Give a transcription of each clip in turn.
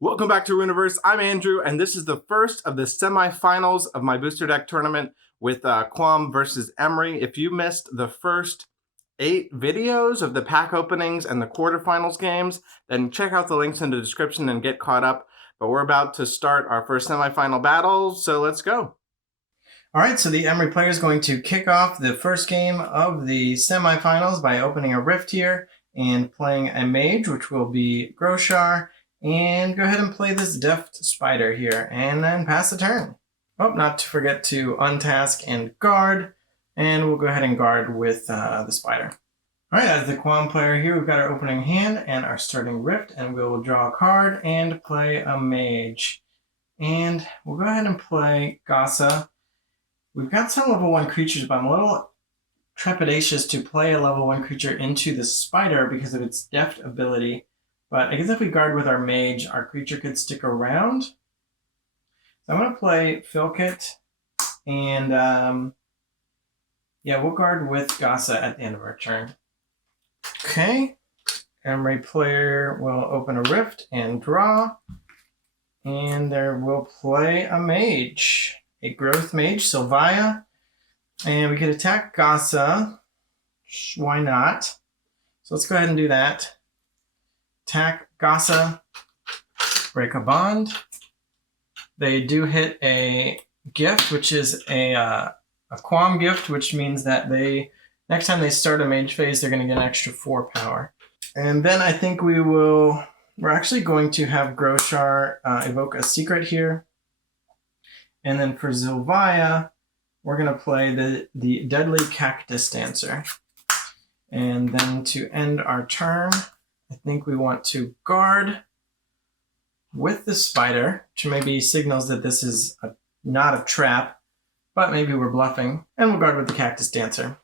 Welcome back to Rüniverse. I'm Andrew, and this is the first of the semifinals of my booster deck tournament with Quam versus Emery. If you missed the first 8 videos of the pack openings and the quarterfinals games, then check out the links in the description and get caught up. But we're about to start our first semifinal battle, so let's go. All right, so the Emery player is going to kick off the first game of the semifinals by opening a rift here and playing a mage, which will be Groshar. And go ahead and play this Deft Spider here, and then pass the turn. Oh, not to forget to untask and guard, and we'll go ahead and guard with the Spider. All right, as the Quam player here, we've got our opening hand and our starting rift, and we'll draw a card and play a mage. And we'll go ahead and play Gasa. We've got some level 1 creatures, but I'm a little trepidatious to play a level 1 creature into the Spider because of its Deft ability. But I guess if we guard with our mage, our creature could stick around. So I'm going to play Filkit, and yeah, we'll guard with Gasa at the end of our turn. Okay, Emery player will open a rift and draw, and there we'll play a mage, a growth mage, Sylvia, and we could attack Gasa. Why not? So let's go ahead and do that. Attack Gasa, break a bond. They do hit a gift, which is a Quam gift, which means that next time they start a mage phase, they're going to get an extra 4 power. And then I think we're actually going to have Groshar evoke a secret here. And then for Sylvia, we're going to play the Deadly Cactus Dancer. And then to end our turn, I think we want to guard with the Spider, which maybe signals that this is not a trap, but maybe we're bluffing. And we'll guard with the Cactus Dancer.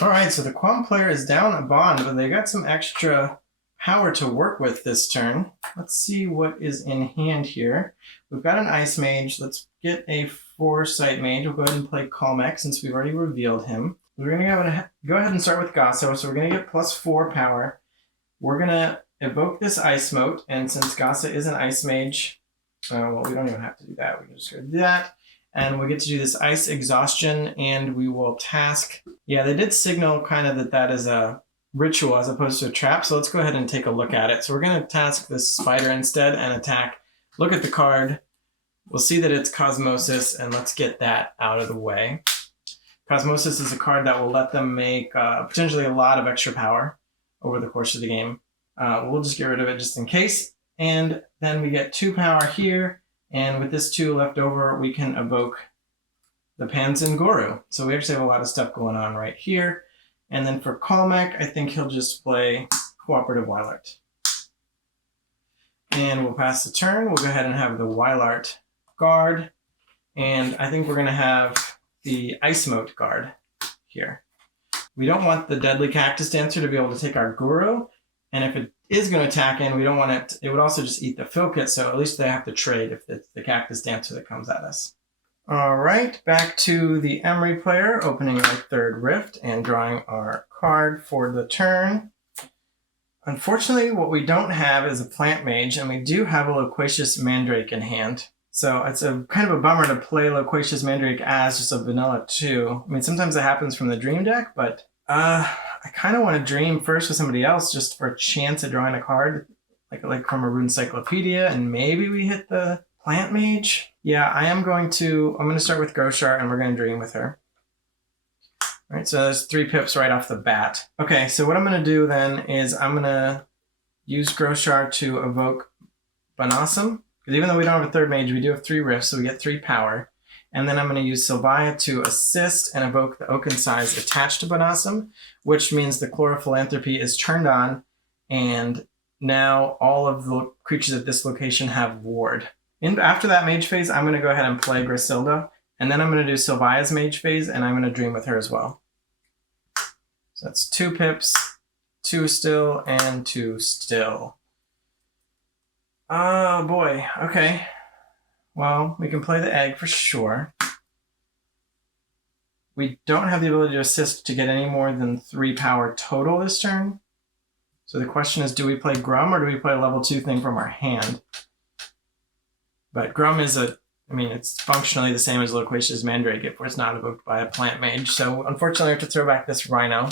All right, so the Quam player is down a bond, but they got some extra power to work with this turn. Let's see what is in hand here. We've got an Ice Mage. Let's get a Foresight Mage. We'll go ahead and play Calmec since we've already revealed him. We're going to go ahead and start with Gasso, so we're going to get +4 power. We're going to evoke this Ice Mote, and since Gasa is an Ice Mage, well, we don't even have to do that. We can just go do that, and we get to do this Ice Exhaustion, and we will task. Yeah, they did signal kind of that is a ritual as opposed to a trap, so let's go ahead and take a look at it. So we're going to task this Spider instead and attack. Look at the card. We'll see that it's Cosmosis, and let's get that out of the way. Cosmosis is a card that will let them make potentially a lot of extra power over the course of the game. We'll just get rid of it just in case. And then we get 2 power here. And with this 2 left over, we can evoke the Panzan Guru. So we actually have a lot of stuff going on right here. And then for Calmec, I think he'll just play Cooperative Wildart. And we'll pass the turn. We'll go ahead and have the Wildart guard. And I think we're going to have the Ice Mote guard here. We don't want the Deadly Cactus Dancer to be able to take our Guru. And if it is going to attack in, we don't want it. It would also just eat the Filkit, so at least they have to trade if it's the Cactus Dancer that comes at us. All right, back to the Emery player, opening our 3rd rift and drawing our card for the turn. Unfortunately, what we don't have is a Plant Mage, and we do have a Loquacious Mandrake in hand. So it's a kind of a bummer to play Loquacious Mandrake as just a vanilla 2. I mean, sometimes it happens from the Dream deck, but I kind of want to dream first with somebody else just for a chance at drawing a card, like from a Rune Cyclopedia, and maybe we hit the Plant Mage. Yeah, I'm going to start with Groshar, and we're going to dream with her. All right, so there's 3 pips right off the bat. Okay, so what I'm going to do then is I'm going to use Groshar to evoke Banasum, because even though we don't have a 3rd mage, we do have 3 rifts, so we get 3 power. And then I'm going to use Sylvia to assist and evoke the Oaken Size attached to Banasum, which means the Chlorophilanthropy is turned on, and now all of the creatures at this location have Ward. After that mage phase, I'm going to go ahead and play Griselda, and then I'm going to do Sylvia's mage phase, and I'm going to dream with her as well. So that's 2 pips, 2 still, and 2 still. Oh boy, okay. Well, we can play the egg for sure. We don't have the ability to assist to get any more than 3 power total this turn. So the question is, do we play Grum or do we play a level 2 thing from our hand? But Grum is it's functionally the same as Loquacious Mandrake if it's not evoked by a plant mage. So unfortunately, we have to throw back this Rhino.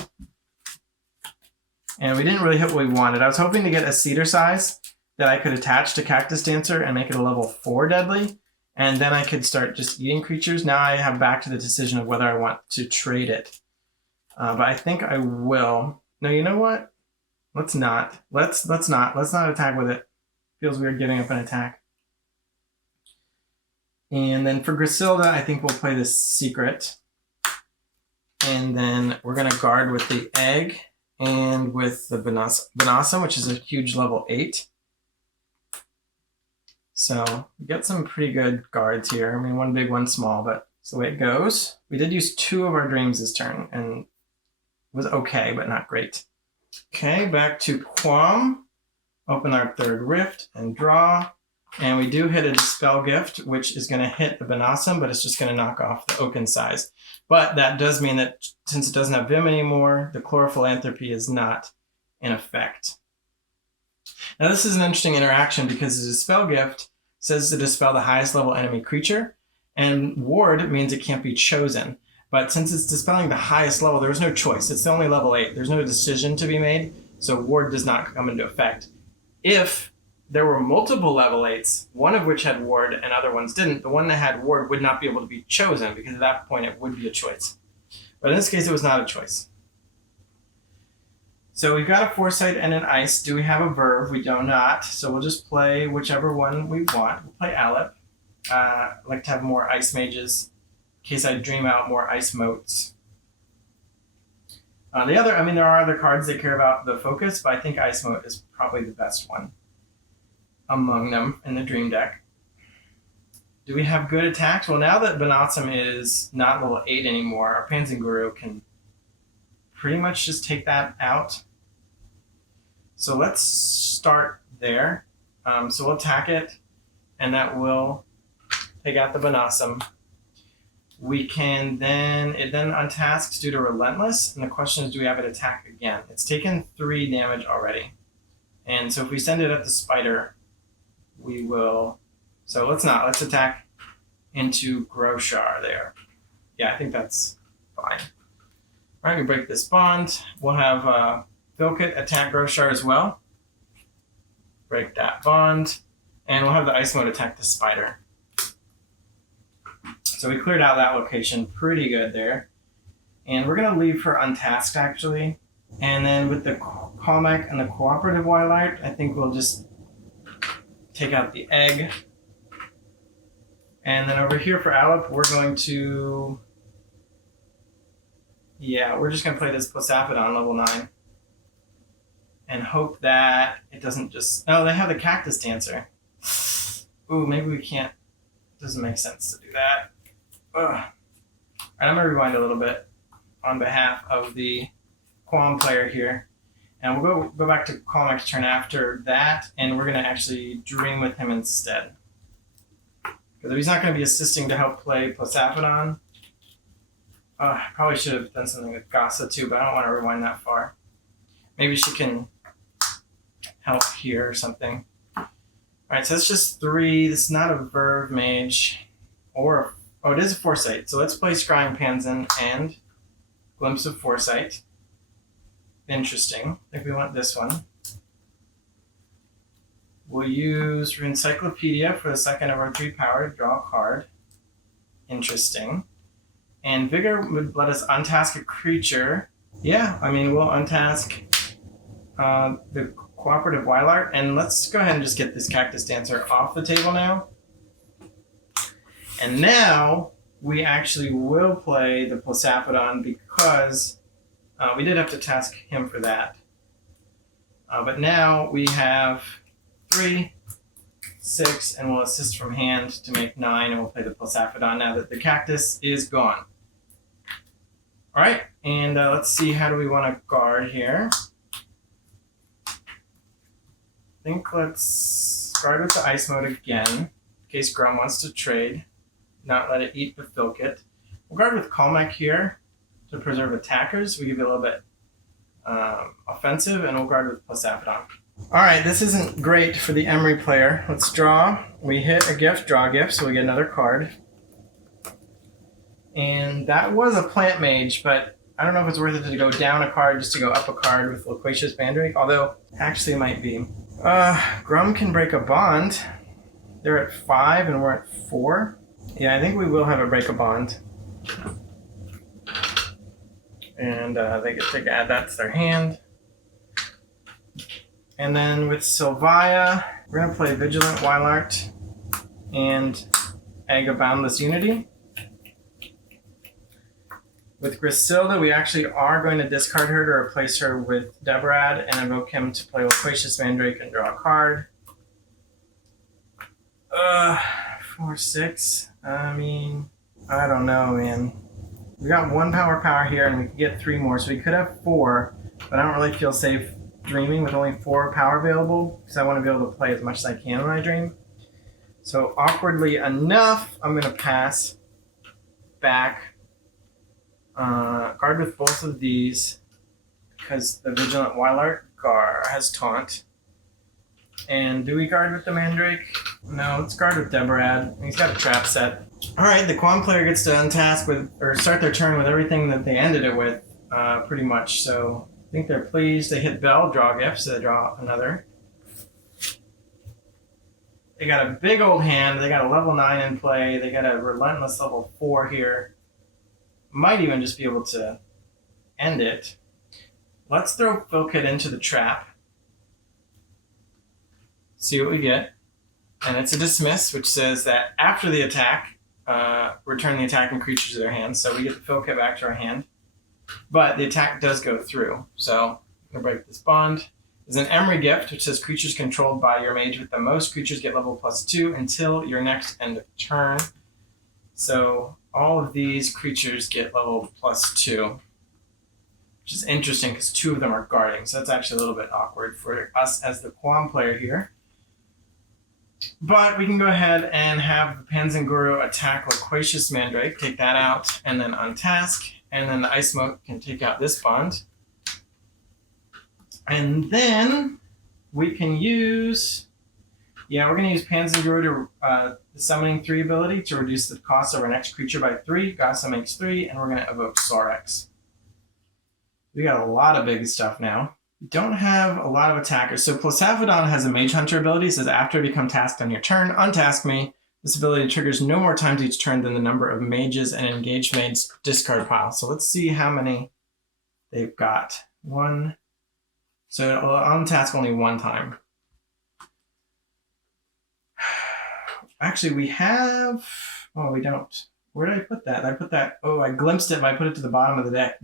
And we didn't really hit what we wanted. I was hoping to get a Cedar Size that I could attach to Cactus Dancer and make it a level 4 deadly. And then I could start just eating creatures. Now I have back to the decision of whether I want to trade it. But I think I will. No, you know what? Let's not. Let's not attack with it. Feels weird giving up an attack. And then for Griselda, I think we'll play this Secret. And then we're going to guard with the Egg and with the Banasa, which is a huge level 8. So we got some pretty good guards here. I mean, one big, one small, but it's the way it goes. We did use 2 of our dreams this turn, and it was okay, but not great. Okay, back to Quam. Open our 3rd rift and draw. And we do hit a Dispel Gift, which is going to hit the Banasa, but it's just going to knock off the Oaken Size. But that does mean that since it doesn't have Vim anymore, the Chlorophilanthropy is not in effect. Now this is an interesting interaction because the Dispel Gift says to dispel the highest level enemy creature, and Ward means it can't be chosen. But since it's dispelling the highest level, there's no choice. It's only level 8. There's no decision to be made, so Ward does not come into effect. If there were multiple level 8s, one of which had Ward and other ones didn't, the one that had Ward would not be able to be chosen because at that point it would be a choice. But in this case, it was not a choice. So we've got a Foresight and an Ice. Do we have a Verve? We do not. So we'll just play whichever one we want. We'll play Alep. I like to have more Ice Mages in case I dream out more Ice Motes. There are other cards that care about the focus, but I think Ice Mote is probably the best one among them in the Dream deck. Do we have good attacks? Well, now that Banasam is not level 8 anymore, our Panzanguru can pretty much just take that out. So let's start there. So we'll attack it, and that will take out the Banasam. We can then, it then untasks due to Relentless, and the question is, do we have it attack again? It's taken 3 damage already. And so if we send it at the Spider, we will, so let's attack into Groshar there. Yeah, I think that's fine. All right, we break this bond. We'll have Vilkit attack Groshar as well. Break that bond. And we'll have the Ice Mode attack the Spider. So we cleared out that location pretty good there. And we're going to leave her untasked, actually. And then with the Calmac and the Cooperative Wildlight, I think we'll just take out the Egg. And then over here for Alep, we're going to... Yeah, we're just going to play this Placiphodon level 9. And hope that it doesn't just... Oh, they have the Cactus Dancer. Ooh, maybe we can't... Doesn't make sense to do that. Ugh. All right, I'm going to rewind a little bit on behalf of the Quam player here. And we'll go back to Calmac's turn after that, and we're going to actually dream with him instead. Because if he's not going to be assisting to help play Placiphodon, I probably should have done something with Gasa too, but I don't want to rewind that far. Maybe she can help here or something. Alright, so that's just 3. This is not a Verve Mage. Or, oh, it is a Foresight. So let's play Scrying Panzan and Glimpse of Foresight. Interesting. I think we want this one. We'll use Encyclopedia for the second of our 3 power to draw a card. Interesting. And Vigor would let us untask a creature. Yeah, I mean, we'll untask the Cooperative Wildlight. And let's go ahead and just get this Cactus Dancer off the table now. And now we actually will play the Placiphodon because we did have to task him for that. But now we have 3, 6, and we'll assist from hand to make 9, and we'll play the Placiphodon now that the Cactus is gone. All right, and let's see, how do we want to guard here? I think let's guard with the Ice Mode again, in case Grum wants to trade. Not let it eat the Filkit. We'll guard with Calmac here to preserve attackers. We give it a little bit offensive, and we'll guard with Placiphodon. All right, this isn't great for the Emery player. Let's draw. We hit a gift, draw a gift, so we get another card. And that was a plant mage, but I don't know if it's worth it to go down a card just to go up a card with Loquacious Mandrake, although actually it might be. Grum can break a bond. They're at 5 and we're at 4. Yeah, I think we will have a break a bond. And they get to add that to their hand. And then with Sylvia, we're going to play Vigilant Wildart and Aga Boundless Unity. With Griselda, we actually are going to discard her to replace her with Deborad and invoke him to play Loquacious Mandrake and draw a card. 4, 6. I mean, I don't know, man. We got 1 power here, and we could get 3 more, so we could have 4, but I don't really feel safe dreaming with only 4 power available, because I want to be able to play as much as I can when I dream. So awkwardly enough, I'm going to pass back. Guard with both of these, because the Vigilant Wildart Gar has taunt. And do we guard with the Mandrake? No, let's guard with Deborad. He's got a trap set. Alright, the Quam player gets to untask with, or start their turn with everything that they ended it with, pretty much. So I think they're pleased. They hit Bell, draw gift, so they draw another. They got a big old hand. They got a level 9 in play. They got a relentless level 4 here. Might even just be able to end it. Let's throw Filkit into the trap. See what we get. And it's a dismiss, which says that after the attack, return the attacking creatures to their hand. So we get the Filkit back to our hand. But the attack does go through. So I'm going to break this bond. There's an Emery gift, which says creatures controlled by your mage with the most creatures get level +2 until your next end of turn. So all of these creatures get level +2, which is interesting because 2 of them are guarding. So that's actually a little bit awkward for us as the Quam player here. But we can go ahead and have the Panzan Guru attack Loquacious Mandrake, take that out, and then untask. And then the Ice Smoke can take out this bond. And then we can use... Yeah, we're going to use Panzan Guru to the Summoning 3 ability to reduce the cost of our next creature by 3. Gossa makes 3, and we're going to evoke Sorex. We got a lot of big stuff now. We don't have a lot of attackers. So Plisaphodon has a Mage Hunter ability. It says after you become tasked on your turn, untask me. This ability triggers no more times each turn than the number of mages and engaged mages discard pile. So let's see how many they've got. 1. So it'll untask only 1 time. Actually, we have... Oh, we don't. Where did I put that? I put that... Oh, I glimpsed it, but I put it to the bottom of the deck.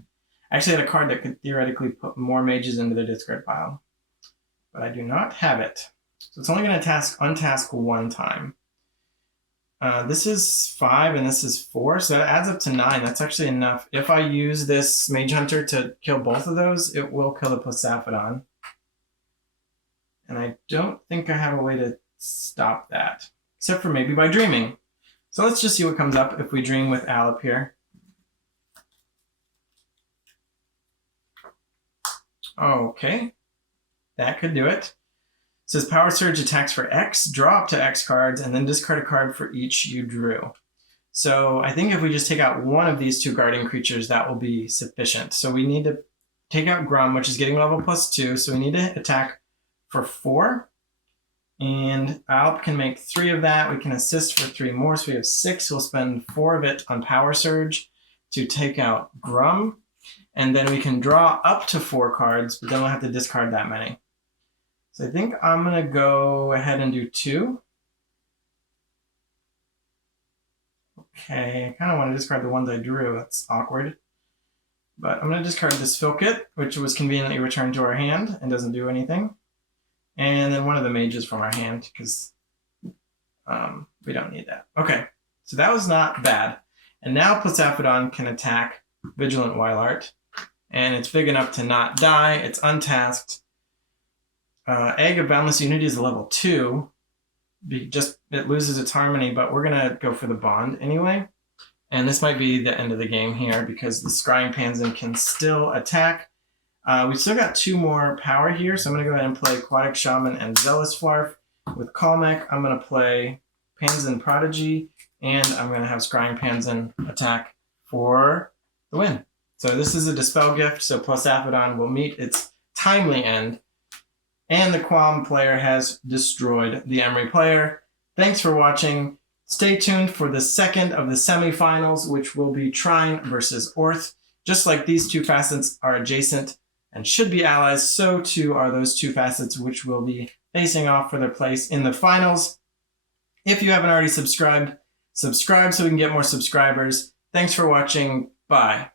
I actually had a card that could theoretically put more mages into their discard pile. But I do not have it. So it's only going to untask 1 time. This is 5 and this is 4, so that adds up to 9. That's actually enough. If I use this Mage Hunter to kill both of those, it will kill the Plisaphodon. And I don't think I have a way to stop that. Except for maybe by dreaming. So let's just see what comes up if we dream with Alep here. Okay, that could do it. It says Power Surge attacks for X, draw up to X cards, and then discard a card for each you drew. So I think if we just take out one of these 2 guarding creatures, that will be sufficient. So we need to take out Grum, which is getting level +2, so we need to attack for 4. And Alp can make 3 of that. We can assist for 3 more, so we have 6. We'll spend 4 of it on Power Surge to take out Grum. And then we can draw up to 4 cards, but then we'll have to discard that many. So I think I'm going to go ahead and do 2. Okay, I kind of want to discard the ones I drew. That's awkward. But I'm going to discard this Filkit, which was conveniently returned to our hand and doesn't do anything. And then one of the mages from our hand, because we don't need that. Okay, so that was not bad. And now Plisaphodon can attack Vigilant Wildart. And it's big enough to not die. It's untasked. Egg of Boundless Unity is a level 2. It loses its harmony, but we're going to go for the bond anyway. And this might be the end of the game here because the Scrying Panzan can still attack. We've still got 2 more power here, so I'm going to go ahead and play Aquatic Shaman and Zealous Flarf. With Calmech, I'm going to play Panzin Prodigy, and I'm going to have Scrying Panzin attack for the win. So this is a Dispel gift, so plus Aphodon will meet its timely end. And the Quam player has destroyed the Emery player. Thanks for watching. Stay tuned for the second of the semifinals, which will be Trine versus Orth. Just like these 2 facets are adjacent and should be allies, so too are those 2 facets which will be facing off for their place in the finals. If you haven't already subscribed, subscribe so we can get more subscribers. Thanks for watching. Bye.